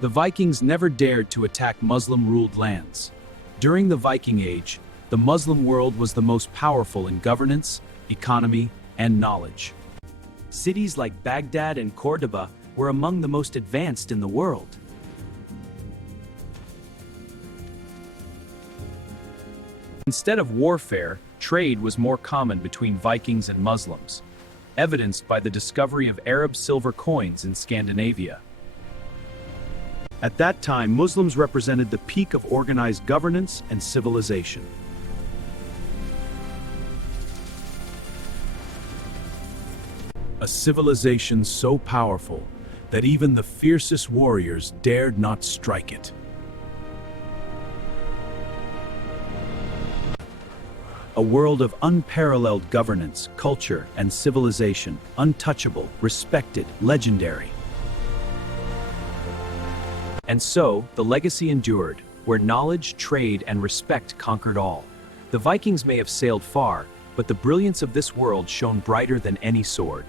The Vikings never dared to attack Muslim-ruled lands. During the Viking Age, the Muslim world was the most powerful in governance, economy, and knowledge. Cities like Baghdad and Cordoba were among the most advanced in the world. Instead of warfare, trade was more common between Vikings and Muslims, evidenced by the discovery of Arab silver coins in Scandinavia. At that time, Muslims represented the peak of organized governance and civilization. A civilization so powerful that even the fiercest warriors dared not strike it. A world of unparalleled governance, culture, and civilization, untouchable, respected, legendary. And so, the legacy endured, where knowledge, trade, and respect conquered all. The Vikings may have sailed far, but the brilliance of this world shone brighter than any sword.